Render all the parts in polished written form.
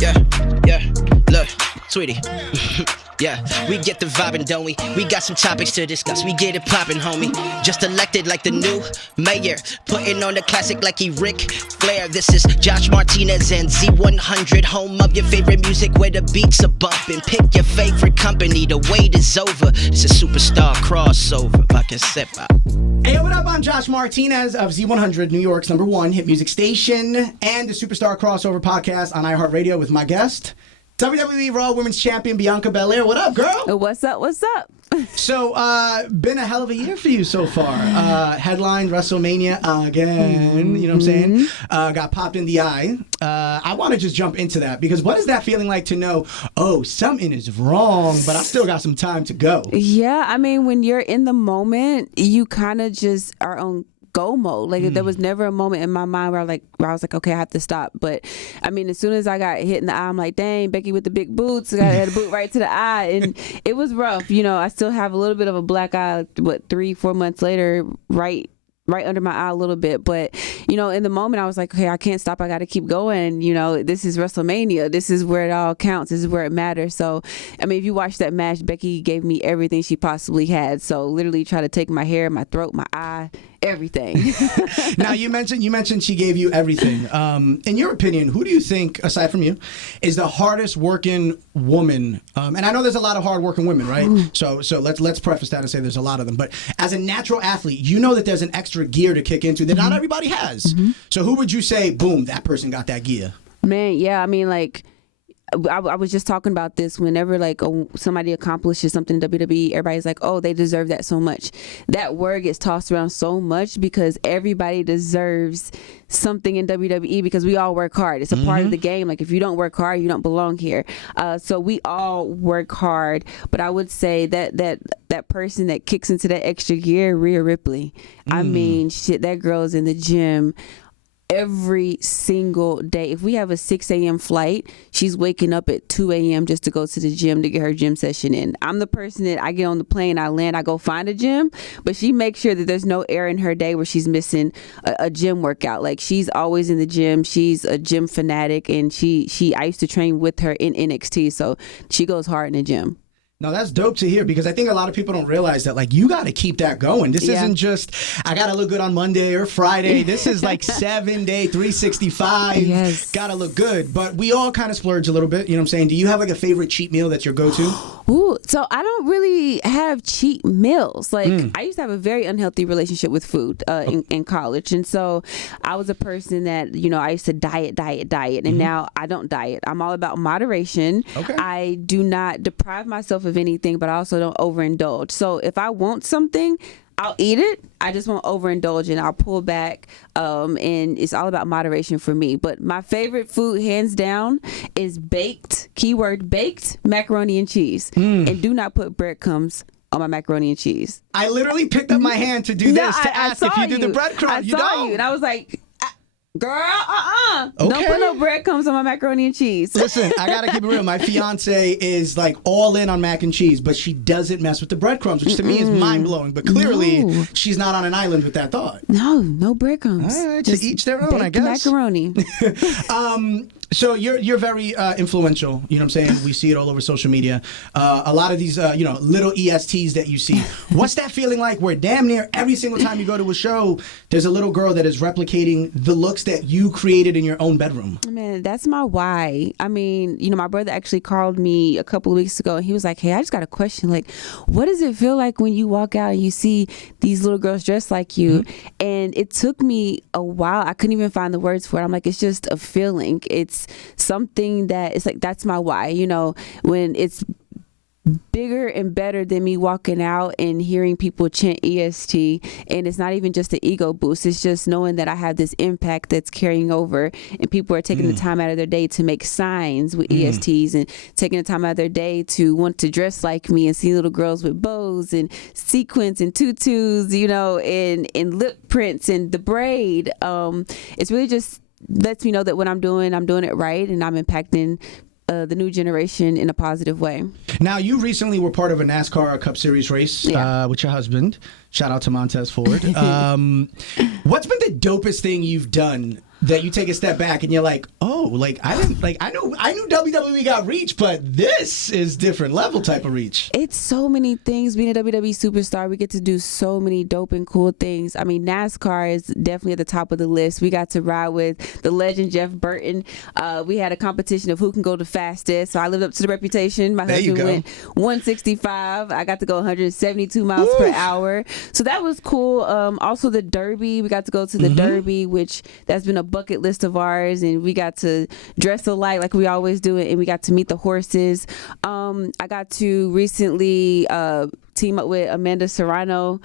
Yeah. Look, sweetie. Yeah, we get the vibing, don't we? We got some topics to discuss. We get it poppin', homie. Just elected like the new mayor. Putting on the classic like he Ric Flair. This is Josh Martinez and Z100. Home of your favorite music where the beats are bumping. Pick your favorite company, the wait is over. It's a superstar crossover. Hey, what up? I'm Josh Martinez of Z100, New York's #1 hit music station, and the Superstar Crossover podcast on iHeartRadio with my guest, WWE RAW Women's Champion Bianca Belair. What up, girl? What's up? So, been a hell of a year for you so far. Headlined WrestleMania again, you know what I'm saying? Got popped in the eye. I want to just jump into that because what is that feeling like to know, oh, something is wrong, but I still got some time to go? Yeah, I mean, when you're in the moment, you kind of just are on go mode. Like there was never a moment in my mind where I was like, okay, I have to stop. But I mean, as soon as I got hit in the eye, I'm like, dang, Becky with the big boots. I had a boot right to the eye, and it was rough. You know, I still have a little bit of a black eye. 3-4 months later, right under my eye a little bit. But, you know, in the moment I was like, okay, I can't stop. I got to keep going. You know, this is WrestleMania. This is where it all counts. This is where it matters. So, I mean, if you watch that match, Becky gave me everything she possibly had. So literally try to take my hair, my throat, my eye, everything. Now, you mentioned she gave you everything. In your opinion, who do you think, aside from you, is the hardest working woman? And I know there's a lot of hard working women, right? So let's preface that and say there's a lot of them. But as a natural athlete, you know that there's an extra gear to kick into that not everybody has. So who would you say, boom, that person got that gear? Man, yeah, I mean, like, I was just talking about this. Whenever somebody accomplishes something in WWE, everybody's like, oh, they deserve that so much. That word gets tossed around so much because everybody deserves something in WWE because we all work hard. It's a part of the game. Like, if you don't work hard, you don't belong here. So we all work hard. But I would say that person that kicks into that extra gear, Rhea Ripley. I mean, shit, that girl is in the gym every single day. If we have a 6 a.m. flight, she's waking up at 2 a.m. just to go to the gym to get her gym session in. I'm the person that I get on the plane, I land, I go find a gym, but she makes sure that there's no air in her day where she's missing a gym workout. Like, she's always in the gym. She's a gym fanatic, and I used to train with her in NXT, so she goes hard in the gym. No, that's dope to hear because I think a lot of people don't realize that, like, you got to keep that going. This isn't just, I got to look good on Monday or Friday. This is like 7-day, 365. Yes. Got to look good. But we all kind of splurge a little bit. You know what I'm saying? Do you have like a favorite cheat meal that's your go-to? Ooh, so I don't really have cheat meals. Like, I used to have a very unhealthy relationship with food in college. And so I was a person that, you know, I used to diet. And now I don't diet. I'm all about moderation. Okay. I do not deprive myself of anything, but I also don't overindulge. So if I want something, I'll eat it. I just won't overindulge and I'll pull back. And it's all about moderation for me. But my favorite food, hands down, is baked, keyword baked, macaroni and cheese. And do not put breadcrumbs on my macaroni and cheese. I literally picked up my hand to do this to ask if you did the breadcrumbs. I saw you, and I was like, girl, Okay. don't put no breadcrumbs on my macaroni and cheese. Listen, I gotta keep it real. My fiance is like all in on mac and cheese, but she doesn't mess with the breadcrumbs, which to me is mind blowing. But clearly, she's not on an island with that thought. No breadcrumbs. All right, to each their own, I guess. Macaroni. So you're very influential. You know what I'm saying? We see it all over social media. A lot of these, little ESTs that you see. What's that feeling like where damn near every single time you go to a show, there's a little girl that is replicating the looks that you created in your own bedroom? Man, that's my why. I mean, you know, my brother actually called me a couple of weeks ago and he was like, hey, I just got a question. Like, what does it feel like when you walk out and you see these little girls dressed like you? And it took me a while. I couldn't even find the words for it. I'm like, it's just a feeling. It's something that it's like, that's my why. You know, when it's bigger and better than me walking out and hearing people chant EST, and it's not even just the ego boost, it's just knowing that I have this impact that's carrying over and people are taking the time out of their day to make signs with ESTs and taking the time out of their day to want to dress like me and see little girls with bows and sequins and tutus, you know, and lip prints and the braid. It's really just lets me know that what I'm doing it right and I'm impacting the new generation in a positive way. Now, you recently were part of a NASCAR Cup Series race with your husband. Shout out to Montez Ford. What's been the dopest thing you've done that you take a step back and you're like, oh, like I knew WWE got reach, but this is different level type of reach. It's so many things. Being a WWE superstar, we get to do so many dope and cool things. I mean, NASCAR is definitely at the top of the list. We got to ride with the legend Jeff Burton. We had a competition of who can go the fastest. So I lived up to the reputation. My husband went 165. I got to go 172 miles per hour. So that was cool. Also the Derby. We got to go to the Derby, which that's been a bucket list of ours, and we got to dress alike like we always do it, and we got to meet the horses. I got to recently team up with Amanda Serrano,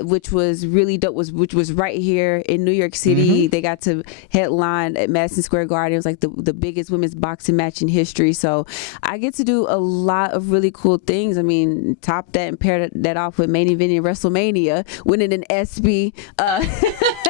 which was really dope, which was right here in New York City. They got to headline at Madison Square Garden. It was like the biggest women's boxing match in history. So I get to do a lot of really cool things. I mean, top that and pair that off with main eventing WrestleMania, winning an ESPY.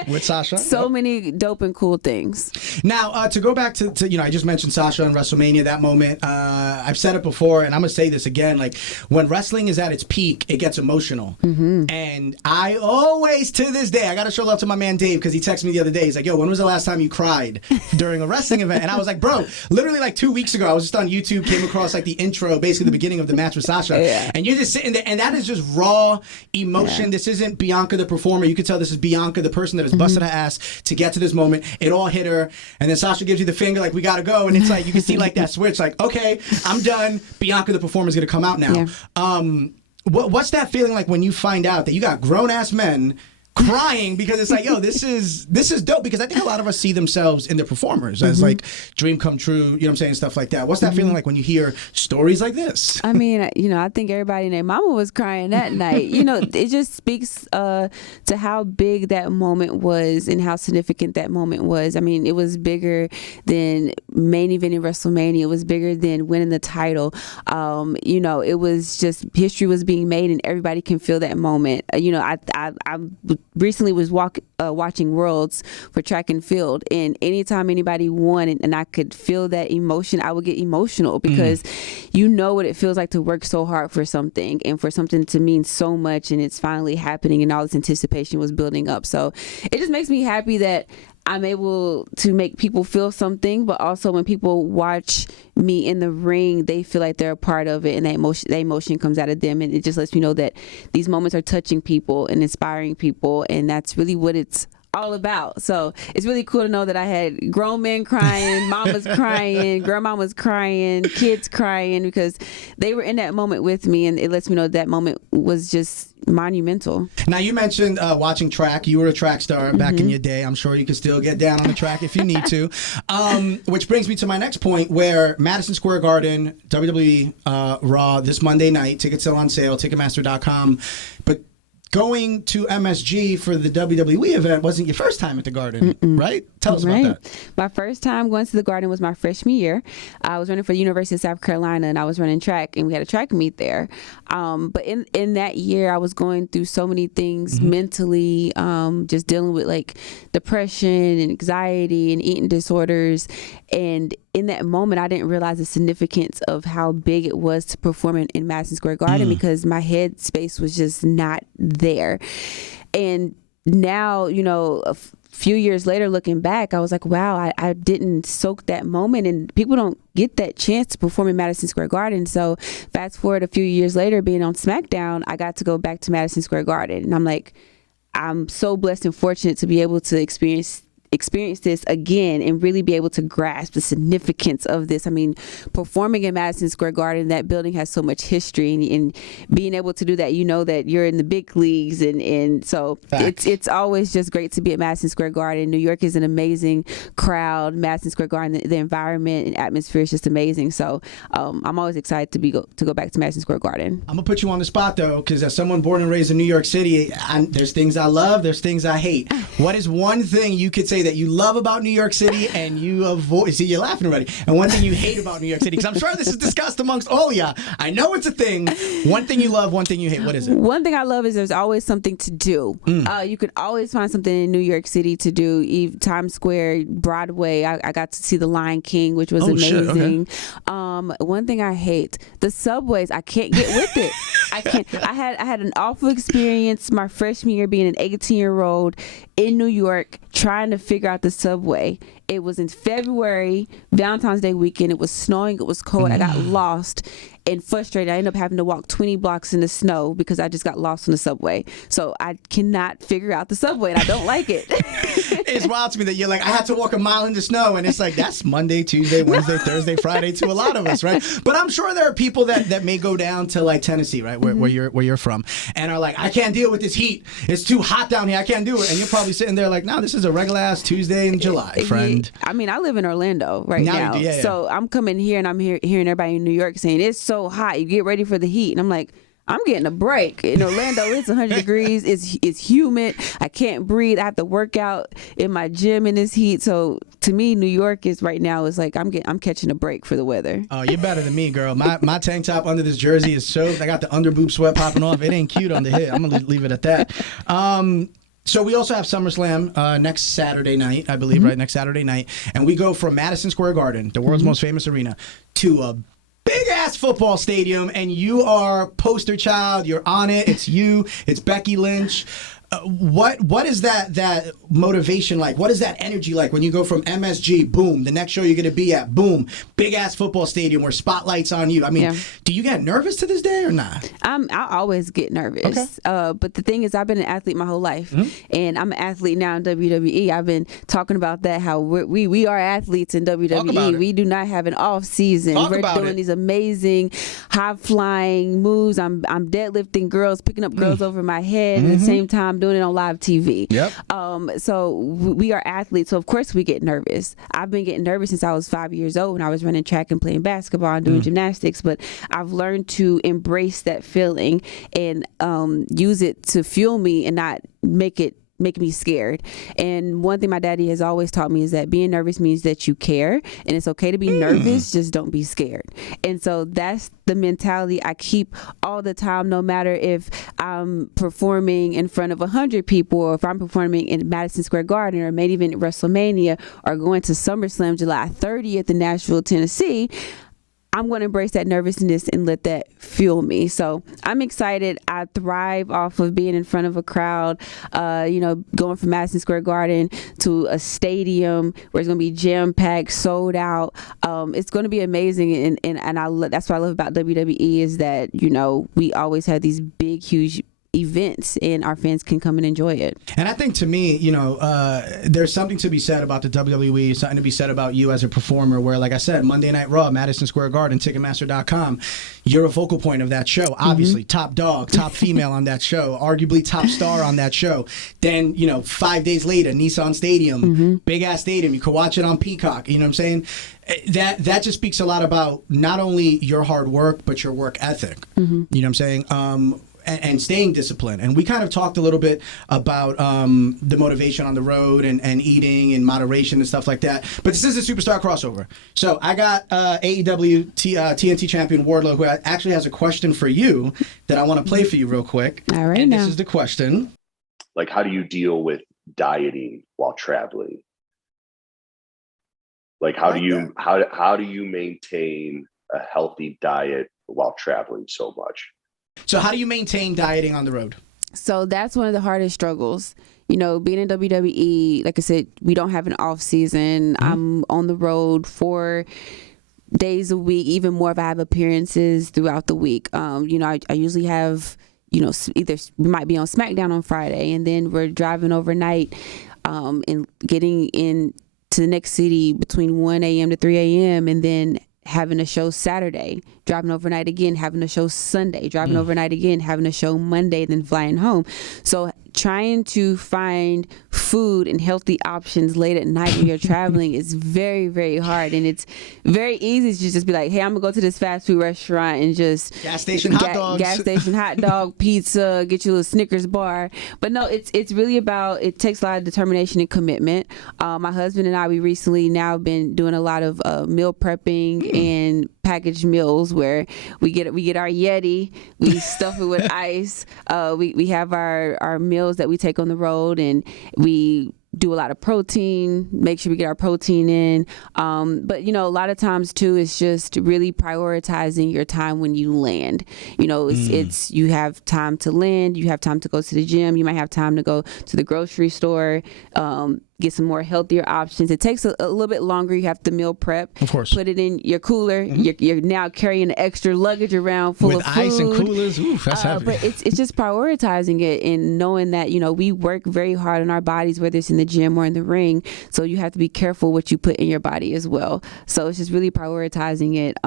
With Sasha. So many dope and cool things. Now, to go back to I just mentioned Sasha and WrestleMania, that moment. I've said it before, and I'm going to say this again. Like, when wrestling is at its peak, it gets emotional. And I always, to this day, I got to show love to my man Dave, because he texted me the other day. He's like, yo, when was the last time you cried during a wrestling event? And I was like, bro, literally like 2 weeks ago, I was just on YouTube, came across like the intro, basically the beginning of the match with Sasha. And you're just sitting there, and that is just raw emotion. This isn't Bianca the performer. You could tell this is Bianca, the person that has busted her ass to get to this moment. It all hit her, and then Sasha gives you the finger like, we gotta go, and it's like you can see like that switch, like, okay, I'm done. Bianca the performer is gonna come out now. What's that feeling like when you find out that you got grown ass men crying because it's like, yo, this is dope? Because I think a lot of us see themselves in the performers as like dream come true, you know what I'm saying, stuff like that. What's that feeling like when you hear stories like this? I mean, I think everybody and their mama was crying that night. It just speaks to how big that moment was and how significant that moment was. I mean, it was bigger than main eventing WrestleMania. It was bigger than winning the title. It was just, history was being made, and everybody can feel that moment. I recently was watching Worlds for track and field, and anytime anybody won and I could feel that emotion, I would get emotional, because you know what it feels like to work so hard for something, and for something to mean so much, and it's finally happening, and all this anticipation was building up. So it just makes me happy that I'm able to make people feel something, but also when people watch me in the ring, they feel like they're a part of it, and that emotion comes out of them, and it just lets me know that these moments are touching people and inspiring people, and that's really what it's all about. So it's really cool to know that I had grown men crying, mamas crying, grandmamas crying, kids crying, because they were in that moment with me, and it lets me know that moment was just monumental. Now, you mentioned watching track. You were a track star back in your day. I'm sure you can still get down on the track if you need to. Which brings me to my next point, where Madison Square Garden, WWE RAW this Monday night. Tickets still on sale, Ticketmaster.com. But going to MSG for the WWE event wasn't your first time at the Garden, right? Tell us about that. My first time going to the Garden was my freshman year. I was running for the University of South Carolina, and I was running track, and we had a track meet there. But in that year, I was going through so many things mentally, just dealing with like depression and anxiety and eating disorders. And in that moment, I didn't realize the significance of how big it was to perform in Madison Square Garden, because my head space was just not there. And now, a few years later, looking back, I was like, wow, I didn't soak that moment, and people don't get that chance to perform in Madison Square Garden. So fast forward a few years later, being on SmackDown, I got to go back to Madison Square Garden, and I'm like, I'm so blessed and fortunate to be able to experience this again and really be able to grasp the significance of this. I mean, performing in Madison Square Garden, that building has so much history, and being able to do that, that you're in the big leagues, and so it's always just great to be at Madison Square Garden. New York is an amazing crowd. Madison Square Garden, the environment and atmosphere is just amazing. So I'm always excited to go back to Madison Square Garden. I'm gonna put you on the spot though, because as someone born and raised in New York City, there's things I love, there's things I hate. What is one thing you could say that you love about New York City and you avoid? See, you're laughing already. And one thing you hate about New York City, because I'm sure this is discussed amongst all of y'all. I know it's a thing. One thing you love, one thing you hate. What is it? One thing I love is there's always something to do. You could always find something in New York City to do. Times Square, Broadway. I got to see The Lion King, which was amazing. Okay. One thing I hate, the subways. I can't get with it. I can't. I had an awful experience my freshman year being an 18-year-old in New York, trying to fit figure out the subway. It was in February, Valentine's Day weekend. It was snowing. It was cold. I got lost and frustrated. I ended up having to walk 20 blocks in the snow because I just got lost on the subway. So I cannot figure out the subway, and I don't like it. It's wild to me that you're like, I had to walk a mile in the snow, and it's like, that's Monday, Tuesday, Wednesday, Thursday, Friday to a lot of us, right? But I'm sure there are people that may go down to like Tennessee, right, where you're from, and are like, I can't deal with this heat. It's too hot down here. I can't do it. And you're probably sitting there like, no, this is a regular ass Tuesday in July, friend. I mean, I live in Orlando right now. So I'm coming here and I'm hearing everybody in New York saying it's so hot. You get ready for the heat. And I'm like, I'm getting a break. In Orlando, it's 100 degrees. It's humid. I can't breathe. I have to work out in my gym in this heat. So to me, New York is right now is like I'm catching a break for the weather. Oh, you're better than me, girl. My tank top under this jersey is soaked. I got the under boob sweat popping off. It ain't cute on the hit. I'm gonna leave it at that. So we also have SummerSlam next Saturday night, I believe, right? Next Saturday night. And we go from Madison Square Garden, the world's most famous arena, to a big-ass football stadium. And you are poster child. You're on it. It's you. It's Becky Lynch. What is that motivation like? What is that energy like when you go from MSG, boom, the next show you're going to be at, boom, big-ass football stadium where spotlight's on you? I mean, do you get nervous to this day or not? I always get nervous. Okay. But the thing is, I've been an athlete my whole life, and I'm an athlete now in WWE. I've been talking about that, how we are athletes in WWE. We do not have an off season. We're doing these amazing high-flying moves. I'm deadlifting girls, picking up girls over my head, at the same time doing it on live TV. Yep. So we are athletes, so of course we get nervous. I've been getting nervous since I was 5 years old when I was running track and playing basketball and doing gymnastics, but I've learned to embrace that feeling and use it to fuel me and not make me scared. And one thing my daddy has always taught me is that being nervous means that you care, and it's okay to be nervous, just don't be scared. And so that's the mentality I keep all the time, no matter if I'm performing in front of 100 people or if I'm performing in Madison Square Garden or maybe even at WrestleMania or going to SummerSlam July 30th in Nashville, Tennessee. I'm going to embrace that nervousness and let that fuel me. So I'm excited. I thrive off of being in front of a crowd, going from Madison Square Garden to a stadium where it's going to be jam-packed, sold out. It's going to be amazing. And that's what I love about WWE is that, we always have these big, huge events and our fans can come and enjoy it. And I think to me, there's something to be said about the WWE, something to be said about you as a performer where, like I said, Monday Night Raw, Madison Square Garden, Ticketmaster.com, you're a focal point of that show. Obviously, top dog, top female on that show, arguably top star on that show. Then, 5 days later, Nissan Stadium, big ass stadium. You can watch it on Peacock. You know what I'm saying? That just speaks a lot about not only your hard work, but your work ethic. You know what I'm saying? And staying disciplined. And we kind of talked a little bit about the motivation on the road and eating and moderation and stuff like that. But this is a superstar crossover. So I got AEW TNT champion Wardlow, who actually has a question for you that I want to play for you real quick. All right, and this is the question. Like, how do you deal with dieting while traveling? Like, how do you maintain a healthy diet while traveling so much? So how do you maintain dieting on the road? So that's one of the hardest struggles. Being in WWE, like I said, we don't have an off season. I'm on the road 4 days a week, even more if I have appearances throughout the week. I usually have, either we might be on SmackDown on Friday and then we're driving overnight and getting in to the next city between 1 a.m. to 3 a.m. and then having a show Saturday, driving overnight again, having a show Sunday, driving overnight again, having a show Monday, then flying home. So trying to find food and healthy options late at night when you're traveling is very, very hard. And it's very easy to just be like, hey, I'm gonna go to this fast food restaurant and just gas station hot dog, pizza, get you a little Snickers bar. But no, it's really about, it takes a lot of determination and commitment. My husband and I, we recently now been doing a lot of meal prepping and packaged meals where we get our Yeti, we stuff it with ice. We have our meals that we take on the road, and we do a lot of protein, make sure we get our protein in. But a lot of times too, it's just really prioritizing your time when you land. It's you have time to land, you have time to go to the gym, you might have time to go to the grocery store. get some more healthier options. It takes a little bit longer. You have to meal prep. Of course. Put it in your cooler. You're now carrying extra luggage around full with of food. ice and coolers. Oof, that's heavy. But it's just prioritizing it and knowing that, we work very hard on our bodies, whether it's in the gym or in the ring. So you have to be careful what you put in your body as well. So it's just really prioritizing it.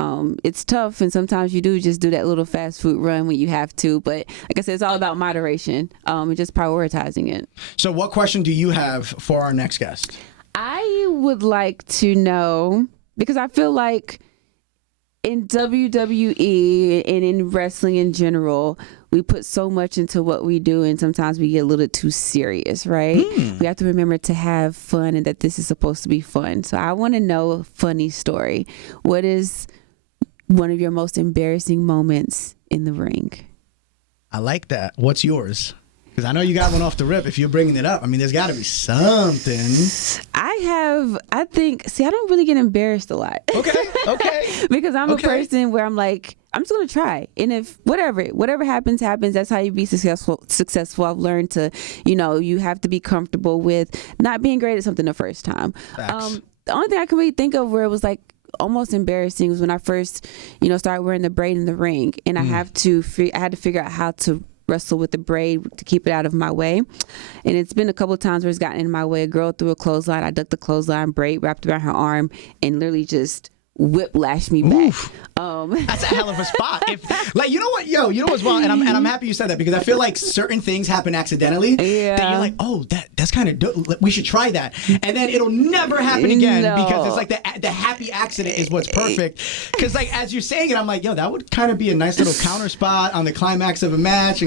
It's tough, and sometimes you do just do that little fast food run when you have to. But like I said, it's all about moderation and just prioritizing it. So what question do you have for our next guest? I would like to know, because I feel like in WWE and in wrestling in general, we put so much into what we do, and sometimes we get a little too serious, right? We have to remember to have fun, and that this is supposed to be fun. So I want to know a funny story. What is one of your most embarrassing moments in the ring? I like that. What's yours? Because I know you got one off the rip. If you're bringing it up, I mean, there's got to be something. I don't really get embarrassed a lot. Okay. Because I'm a person where I'm like, I'm just going to try. And if whatever happens, that's how you be successful. I've learned to, you have to be comfortable with not being great at something the first time. Facts. The only thing I can really think of where it was like almost embarrassing was when I first, started wearing the braid in the ring. And I had to figure out how to wrestle with the braid to keep it out of my way. And it's been a couple of times where it's gotten in my way. A girl threw a clothesline. I ducked the clothesline, braid wrapped around her arm, and literally just whiplashed me back. That's a hell of a spot. You know what's wrong, and I'm happy you said that, because I feel like certain things happen accidentally. Yeah. That you're like, oh, that's kind of dope. We should try that, and then it'll never happen again because it's like the happy accident is what's perfect. Because as you're saying it, I'm like, that would kind of be a nice little counter spot on the climax of a match,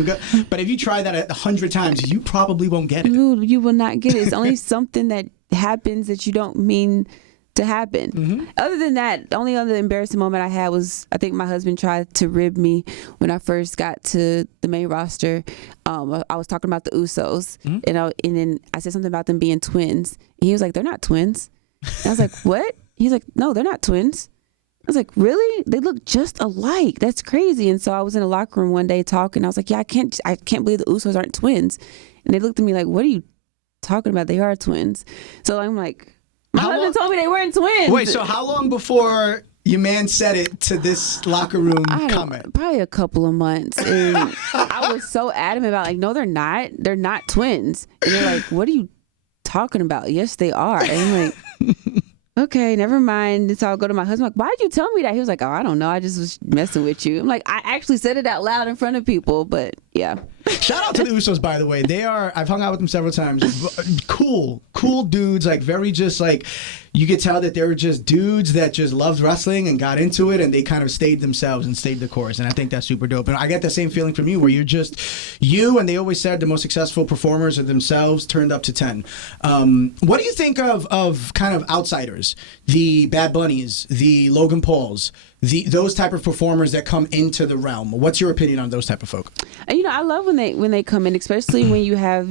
but if you try that 100 times, you probably won't get it. You will not get it. It's only something that happens that you don't mean to happen. Other than that, the only other embarrassing moment I had was, I think my husband tried to rib me when I first got to the main roster. I was talking about the Usos, and then I said something about them being twins. And he was like, "They're not twins." And I was like, "What?" He's like, "No, they're not twins." I was like, "Really? They look just alike. That's crazy." And so I was in the locker room one day talking. I was like, "Yeah, I can't believe the Usos aren't twins." And they looked at me like, "What are you talking about? They are twins." So I'm like, my husband told me they weren't twins. Wait, so how long before your man said it to this locker room comment? Probably a couple of months. And I was so adamant about, no, they're not. They're not twins. And they're like, "What are you talking about?" "Yes, they are." And I'm like, okay, never mind. So I'll go to my husband, like, "Why did you tell me that?" He was like, "Oh, I don't know. I just was messing with you." I'm like, I actually said it out loud in front of people, but yeah. Shout out to the Usos, by the way. I've hung out with them several times. Cool dudes, very just you could tell that they were just dudes that just loved wrestling and got into it, and they kind of stayed themselves and stayed the course. And I think that's super dope. And I get the same feeling from you, where you're just you, and they always said the most successful performers are themselves turned up to 10. What do you think of kind of outsiders, the Bad Bunnies, the Logan Pauls, those type of performers that come into the realm? What's your opinion on those type of folk? I love when they come in, especially when you have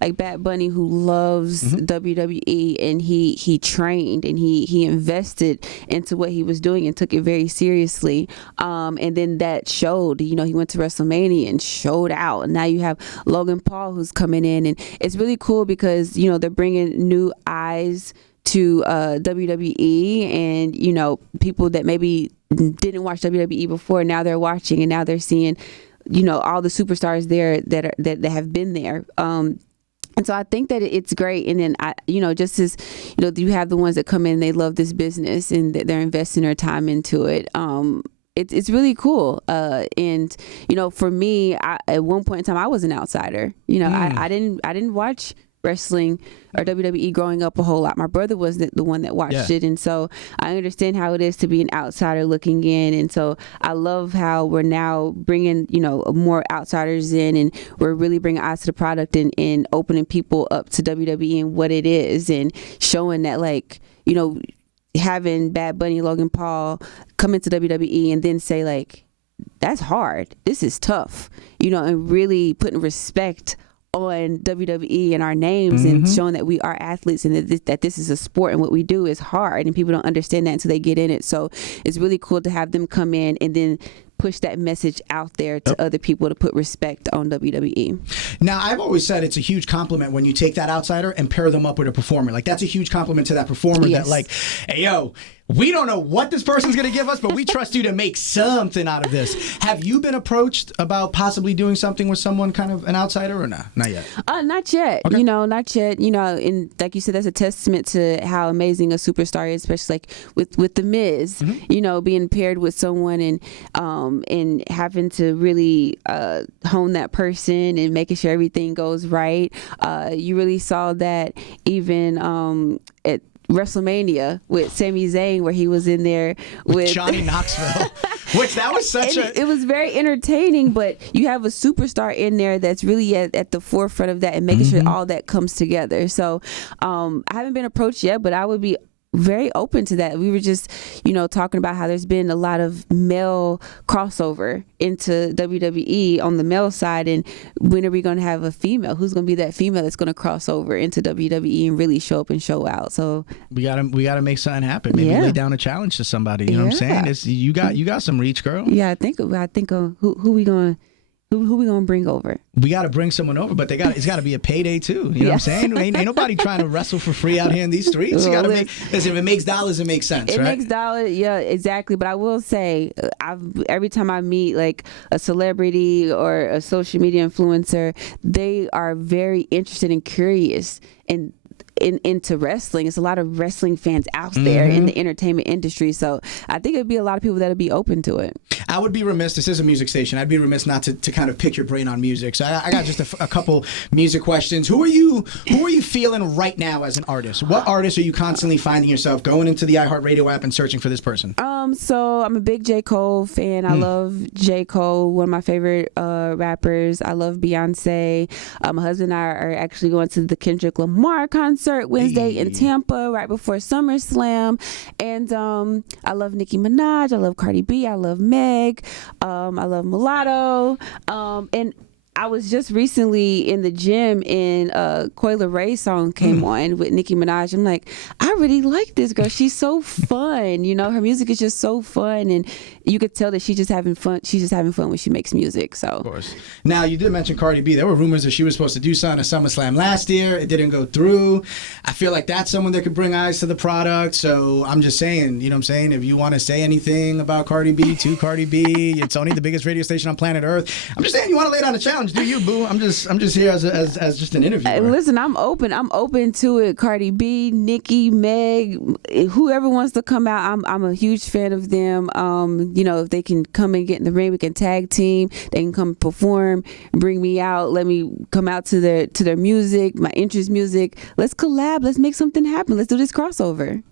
like Bad Bunny, who loves WWE, and he trained and he invested into what he was doing and took it very seriously, and then that showed. He went to WrestleMania and showed out, and now you have Logan Paul who's coming in, and it's really cool because they're bringing new eyes to WWE, and people that maybe didn't watch WWE before, now they're watching, and now they're seeing all the superstars there that have been there. And so I think that it's great. And then just as you have the ones that come in, they love this business and they're investing their time into it. It's really cool. And for me, at one point in time, I was an outsider. I didn't watch wrestling or WWE growing up a whole lot. My brother was the one that watched it, and so I understand how it is to be an outsider looking in. And so I love how we're now bringing more outsiders in, and we're really bringing eyes to the product and opening people up to WWE and what it is, and showing that having Bad Bunny, Logan Paul come into WWE and then say that's hard, this is tough, and really putting respect on WWE and our names, and showing that we are athletes, and that this is a sport, and what we do is hard, and people don't understand that until they get in it. So it's really cool to have them come in and then push that message out there to other people to put respect on WWE. Now, I've always said it's a huge compliment when you take that outsider and pair them up with a performer. Like, that's a huge compliment to that performer that, like, hey, yo, we don't know what this person's going to give us, but we trust you to make something out of this. Have you been approached about possibly doing something with someone kind of an outsider or not? Not yet. Not yet. Okay. Not yet. And like you said, that's a testament to how amazing a superstar is, especially like with The Miz, being paired with someone and having to really hone that person and making sure everything goes right. You really saw that even at WrestleMania with Sami Zayn, where he was in there with Johnny Knoxville, which that was such it was very entertaining, but you have a superstar in there that's really at the forefront of that and making sure all that comes together. So I haven't been approached yet, but I would be very open to that. We were just, talking about how there's been a lot of male crossover into WWE on the male side, and when are we going to have a female? Who's going to be that female that's going to cross over into WWE and really show up and show out? So we gotta make something happen. Maybe lay down a challenge to somebody. You know what I'm saying? You got some reach, girl. Yeah, I think of who we going. Who we gonna bring over? We got to bring someone over, but it's got to be a payday too. You know what I'm saying? Ain't nobody trying to wrestle for free out here in these streets. You got to listen, if it makes dollars, it makes sense, right? It makes dollars, yeah, exactly. But I will say, every time I meet like a celebrity or a social media influencer, they are very interested and curious and into wrestling. It's a lot of wrestling fans out there in the entertainment industry, so I think it'd be a lot of people that'd be open to it. I would be remiss, this is a music station, I'd be remiss not to kind of pick your brain on music. So I got just a couple music questions. Who are you feeling right now as an artist? What artist are you constantly finding yourself going into the iHeartRadio app and searching for this person? So I'm a big J. Cole fan. I love J. Cole, one of my favorite rappers. I love Beyonce. My husband and I are actually going to the Kendrick Lamar concert Wednesday in Tampa right before SummerSlam. And I love Nicki Minaj. I love Cardi B. I love Meg. I love Mulatto. And I was just recently in the gym and Coi Leray song came on with Nicki Minaj. I'm like, I really like this girl. She's so fun. Her music is just so fun, and you could tell that she's just having fun. She's just having fun when she makes music. So, of course. Now, you did mention Cardi B. There were rumors that she was supposed to do something at SummerSlam last year. It didn't go through. I feel like that's someone that could bring eyes to the product. So I'm just saying, if you want to say anything about Cardi B to Cardi B, it's only the biggest radio station on planet Earth. I'm just saying, you want to lay down a challenge. Do you, boo? I'm just here as just an interviewer. Listen, I'm open to it. Cardi B, Nicki, Meg, whoever wants to come out, I'm a huge fan of them. If they can come and get in the ring, we can tag team. They can come perform, bring me out, let me come out to their music, my interest music. Let's collab. Let's make something happen. Let's do this crossover.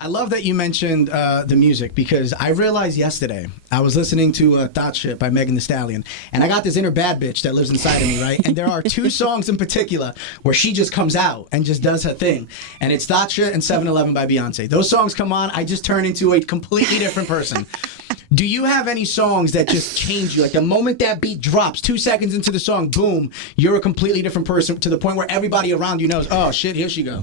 I love that you mentioned the music, because I realized yesterday I was listening to Thought Shit by Megan Thee Stallion, and I got this inner bad bitch that lives inside of me, right? And there are two songs in particular where she just comes out and just does her thing, and it's Thought Shit and 7-Eleven by Beyonce. Those songs come on, I just turn into a completely different person. Do you have any songs that just change you? Like the moment that beat drops, 2 seconds into the song, boom, you're a completely different person, to the point where everybody around you knows, oh shit, here she go.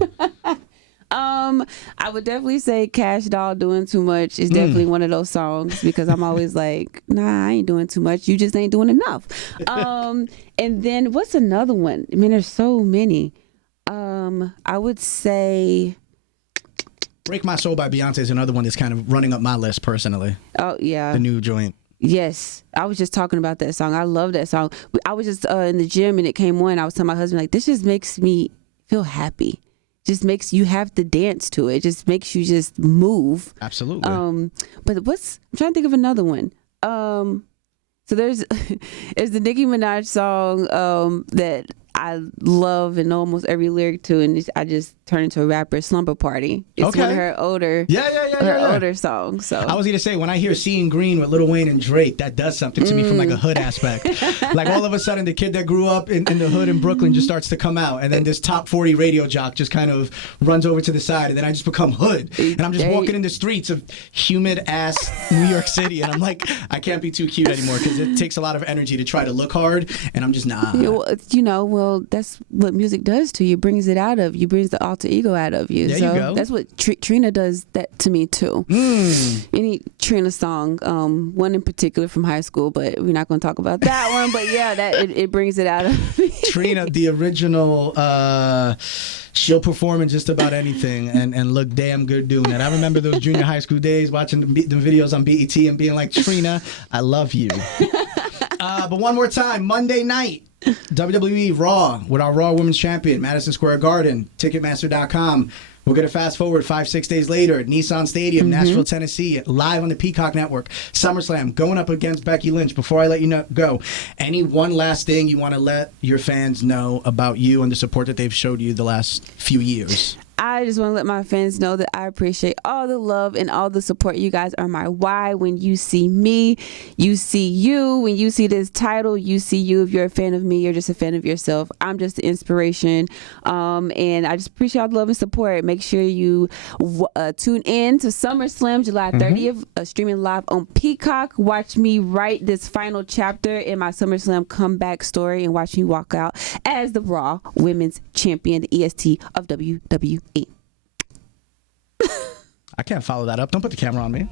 I would definitely say Cash Doll, Doing Too Much is definitely one of those songs, because I'm always like, nah, I ain't doing too much. You just ain't doing enough. And then what's another one? I mean, there's so many. I would say Break My Soul by Beyonce is another one that's kind of running up my list personally. Oh, yeah. The new joint. Yes, I was just talking about that song. I love that song. I was just in the gym and it came on. I was telling my husband, like, this just makes me feel happy. Just makes you have to dance to it. Just makes you just move. Absolutely. But I'm trying to think of another one. So there's the Nicki Minaj song that I love and know almost every lyric to, and I just turned into a rapper. Slumber Party. It's one of her older, older songs. So I was gonna say, when I hear Seeing Green with Lil Wayne and Drake, that does something to me from like a hood aspect. Like all of a sudden, the kid that grew up in the hood in Brooklyn just starts to come out, and then this top 40 radio jock just kind of runs over to the side, and then I just become hood, and I'm just walking in the streets of humid ass New York City, and I'm like, I can't be too cute anymore, because it takes a lot of energy to try to look hard, and I'm just nah. Well, that's what music does to you. Brings it out of you. Brings the alter ego out of you. There so you go. That's what Trina does that to me. me too. Any Trina song, one in particular from high school, but we're not going to talk about that one. But yeah, it brings it out of me. Trina, the original, she'll perform in just about anything and look damn good doing it. I remember those junior high school days watching the videos on BET and being like, Trina, I love you. But one more time, Monday night, WWE Raw with our Raw Women's Champion, Madison Square Garden, Ticketmaster.com. We're going to fast forward 5-6 days later at Nissan Stadium, Nashville, Tennessee, live on the Peacock Network. SummerSlam, going up against Becky Lynch. Before I let you go, any one last thing you want to let your fans know about you and the support that they've showed you the last few years? I just want to let my fans know that I appreciate all the love and all the support. You guys are my why. When you see me, you see you. When you see this title, you see you. If you're a fan of me, you're just a fan of yourself. I'm just the inspiration. And I just appreciate all the love and support. Make sure you tune in to SummerSlam July 30th, streaming live on Peacock. Watch me write this final chapter in my SummerSlam comeback story and watch me walk out as the Raw Women's Champion, the EST of WWE. I can't follow that up. Don't put the camera on me.